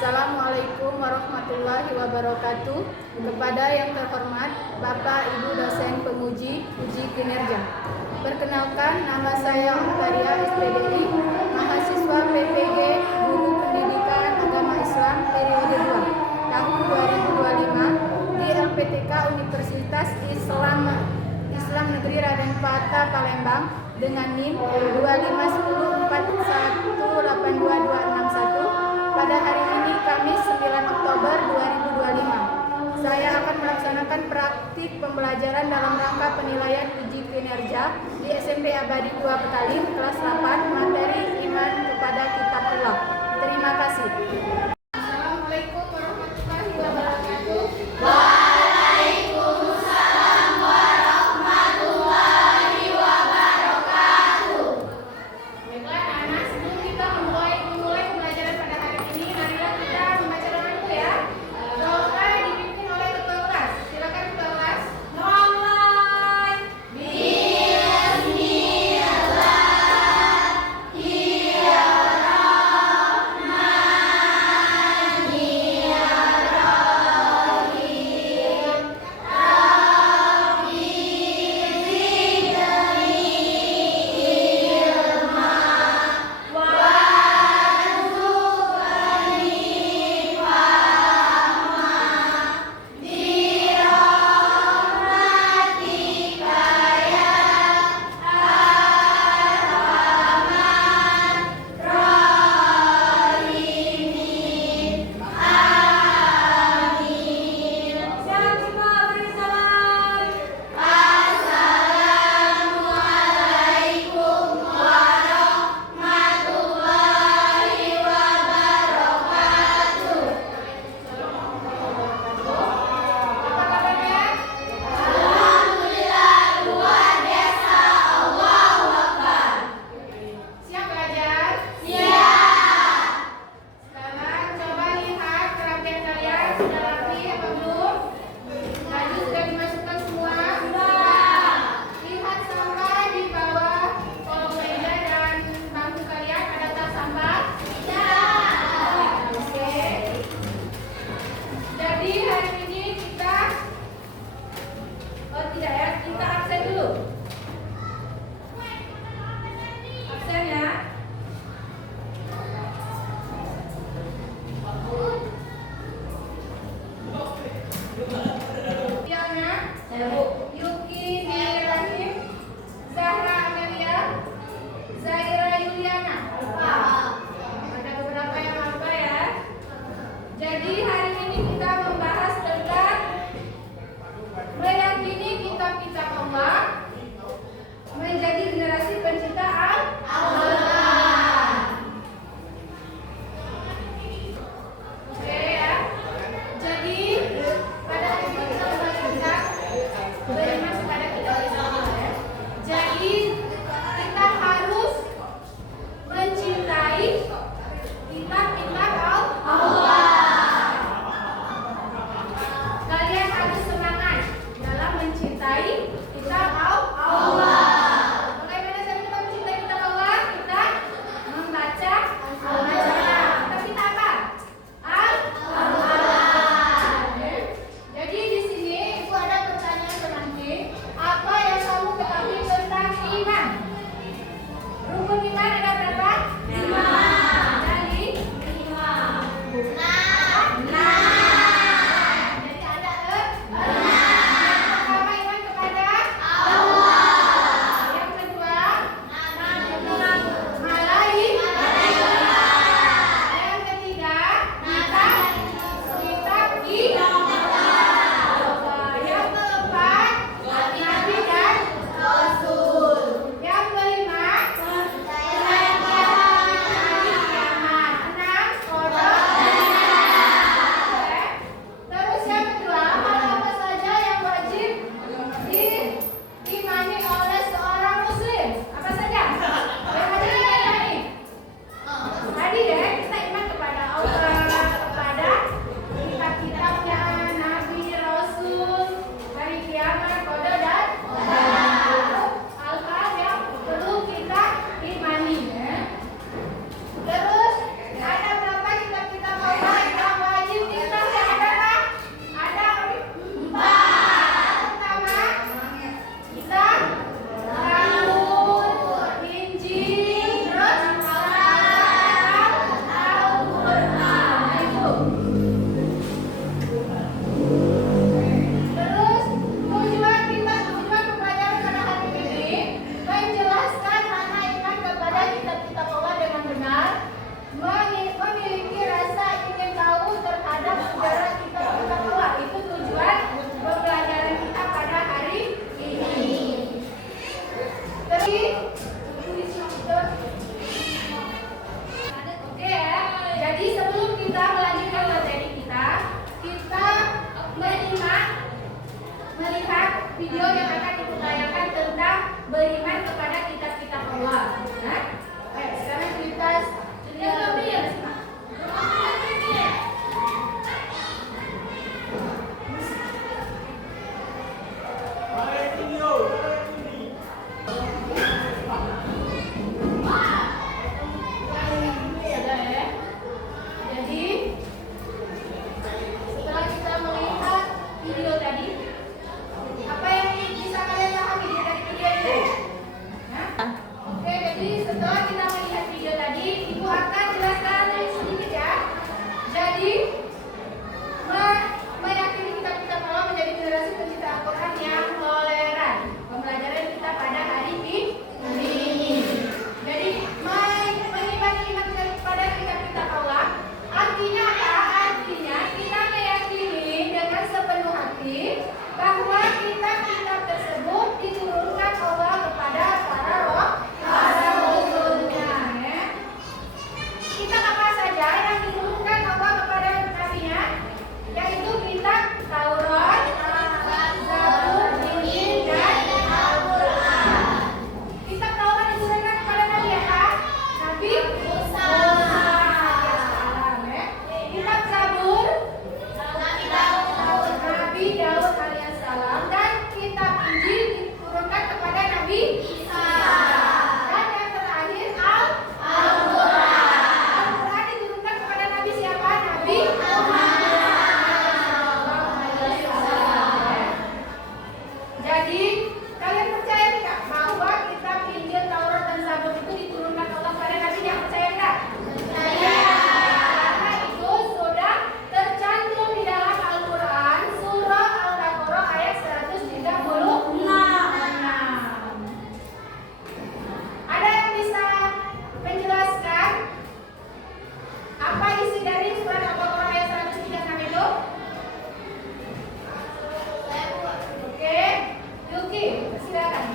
Assalamualaikum warahmatullahi wabarakatuh. Kepada yang terhormat Bapak Ibu dosen penguji uji kinerja. Perkenalkan, nama saya Octaria SPDI, mahasiswa PPG Guru Pendidikan Agama Islam periode 2 tahun 2025 di LPTK Universitas Islam Negeri Raden Fata Palembang dengan NIM 251041826261 pada hari ini Kamis 9 Oktober 2025. Saya akan melaksanakan praktik pembelajaran dalam rangka penilaian uji kinerja di SMP Abadi 2 Petaling kelas 8 materi iman kepada kitabullah. Terima kasih. Assalamualaikum warahmatullahi wabarakatuh. Waalaikumsalam warahmatullahi wabarakatuh. Baiklah anak-anak, sebelum kita memulai pembelajaran pada hari ini, marilah kita membaca doa dulu ya. Doa dipimpin oleh ketua kelas. Silakan ketua kelas. setelah kita melihat video tadi, Ibu akan jelaskan sedikit ya. Jadi, meyakini kita Allah menjadi generasi pencinta Al-Quran yang toleran. Pembelajaran kita pada hari ini. Jadi, mengimani iman kepada kitab Allah artinya apa? Artinya kita meyakini dengan sepenuh hati bahwa kitab-kitab tersebut diturunkan Allah kepada para rasulnya. Kitab apa saja yang diturunkan Allah kepada nabinya? Yaitu kitab Taurat, Zabur, Injil, dan Al-Quran. Kitab Taurat diturunkan kepada Nabi apa? Nabi Musa. Kitab Zabur, Nabi Daud alaihissalam, dan kitab Injil diturunkan kepada Nabi Isa. Dan yang terakhir Al-Quran. Al-Quran diturunkan kepada Nabi siapa? Nabi Muhammad. Jadi kalian percaya tidak bahwa kitab Injil, Taurat, dan Zabur itu diturunkan Allah kepada Nabi? Yang percaya tidak? Percaya. Karena itu sudah tercantum di dalam Al-Quran surah Al-Baqarah ayat 136. Ada yang bisa menjelaskan apa isi dari surat Al-Baqarah ayat 136 itu? Oke, Yuki, silakan.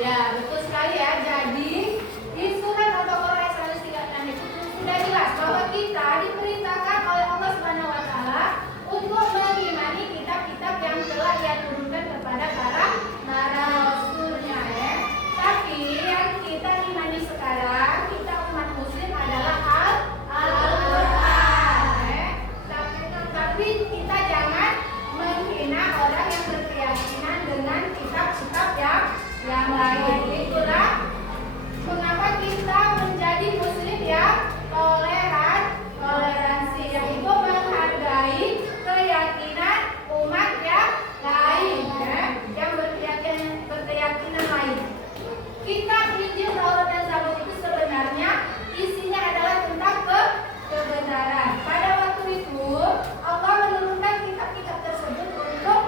Ya, betul sekali ya. Jadi di surat Al-Baqarah ayat 136 itu sudah jelas bahwa kita diperintahkan oleh Allah Subhanahu wa taala untuk mengimani kitab-kitab yang telah Ia turunkan kepada para rasulnya ya. Tapi yang kita imani sekarang, kita umat muslim adalah Al-Quran ya. Tapi kita jangan menghina orang yang berkeyakinan dengan kitab-kitab yang lain. Itulah mengapa kita menjadi muslim yang toleransi, yaitu menghargai keyakinan umat yang lain ya, yang berkeyakinan lain. Kitab Injil, Taurat, dan Zabur itu sebenarnya isinya adalah tentang kebenaran. Pada waktu itu Allah menurunkan kitab-kitab tersebut untuk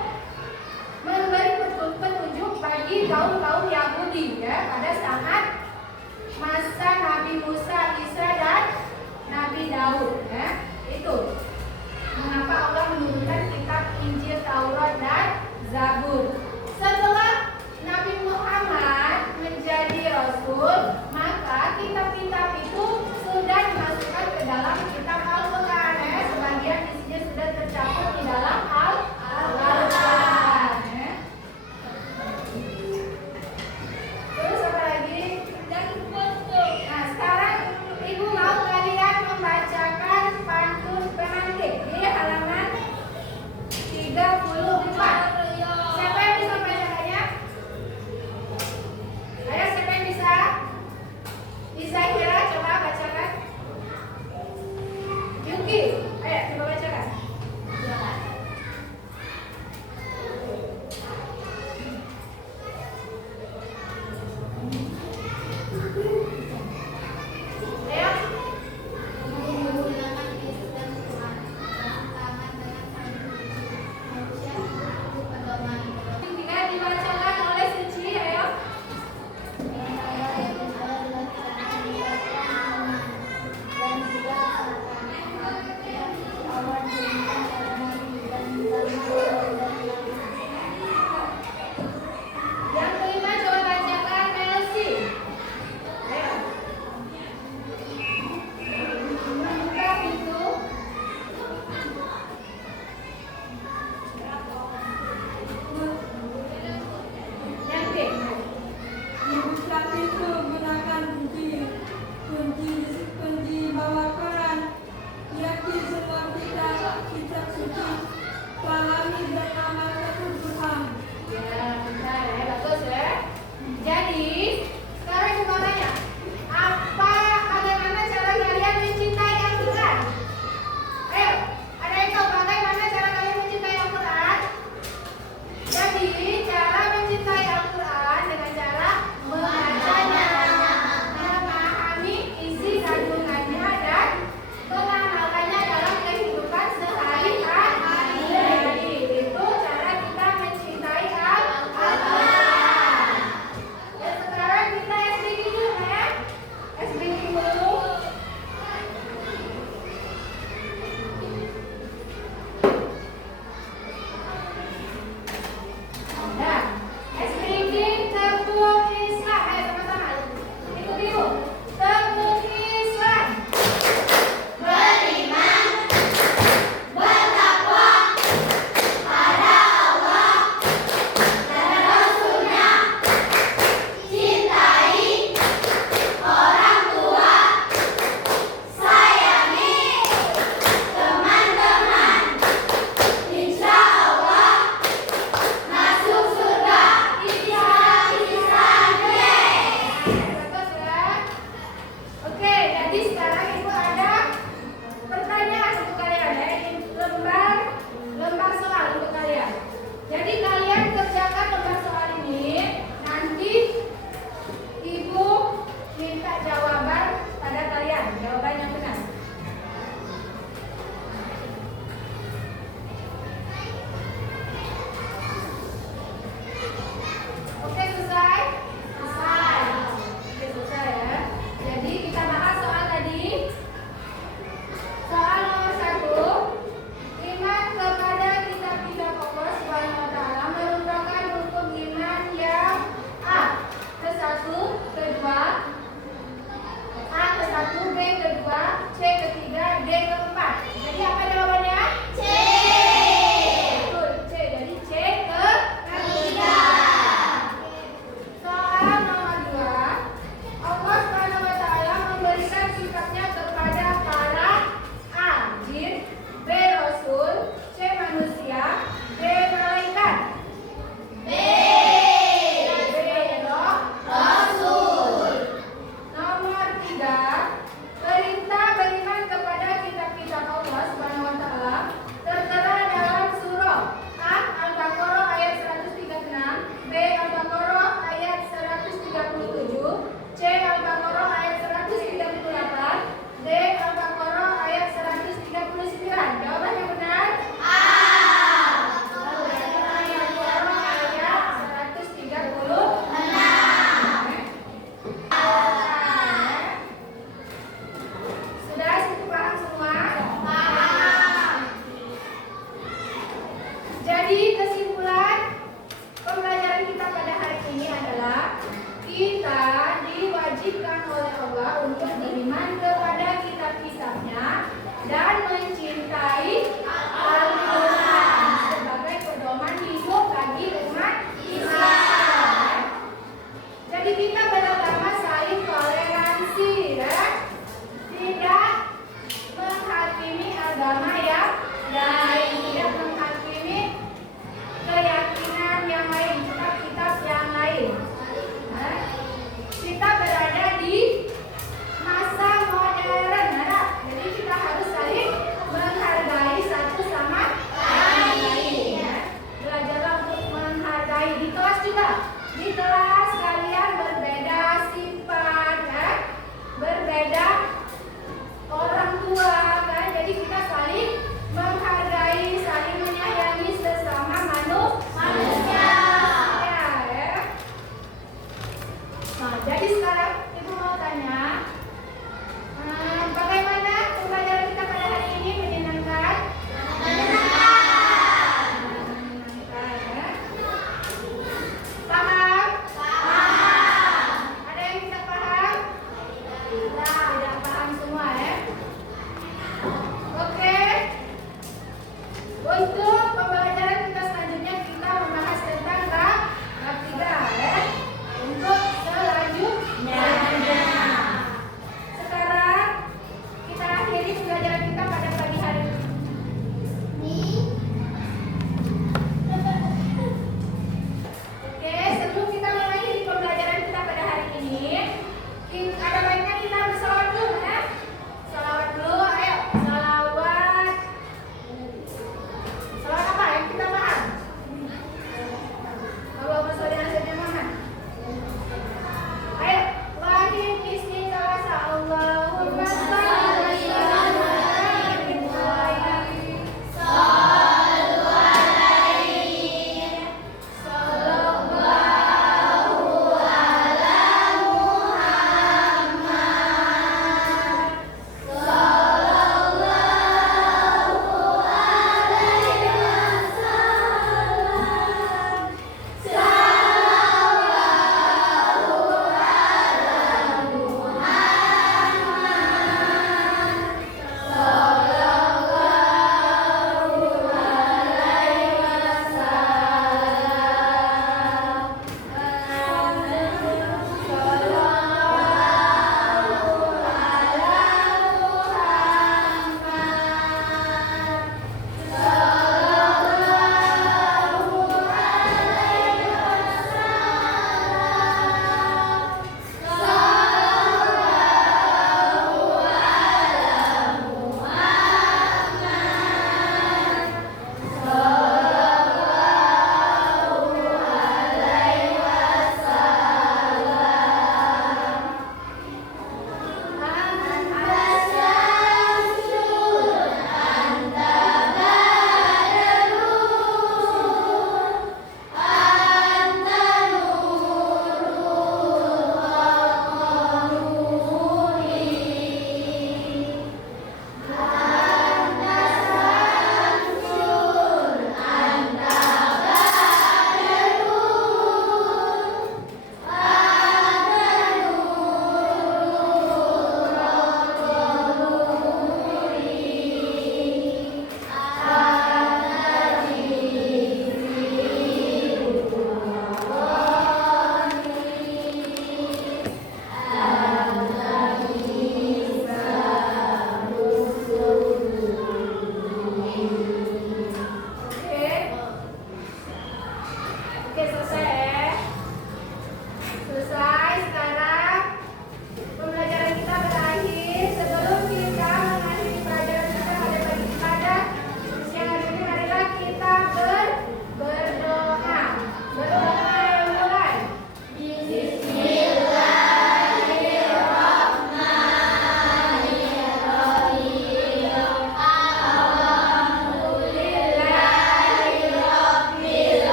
memberi petunjuk bagi kaum Yahudi ya, pada saat masa Nabi Musa, Isa, dan Nabi Daud ya. Itu mengapa Allah menurunkan kitab Injil, Taurat, dan Zabur. Setelah Nabi Muhammad menjadi Rasul, maka kitab-kitab itu sudah dimasukkan ke dalam kitab Al-Quran ya. Sebagian isinya sudah tercakup di dalam Al-Quran ya. Terus apa lagi? Nah, sekarang Ibu mau kalian membacakan pantun pengantin di halaman 34. Siapa yang bisa membacakannya? dan mencintai Al-Quran sebagai pedoman hidup bagi umat Islam. Jadi kita beragama saling toleransi, ya. Tidak menghakimi agama yang lain, tidak menghakimi keyakinan yang lain, kitab-kitab yang lain. Nah, kita berada di masa modern, ya. Jadi kita harus saling menghargai satu sama lain, ya. Belajarlah untuk menghargai di kelas juga. Di kelas kalian berbeda sifat, ya. Berbeda orang tua, kan? Jadi kita saling menghargai, saling menyayangi sesama manusia. Ya. Nah, jadi sekarang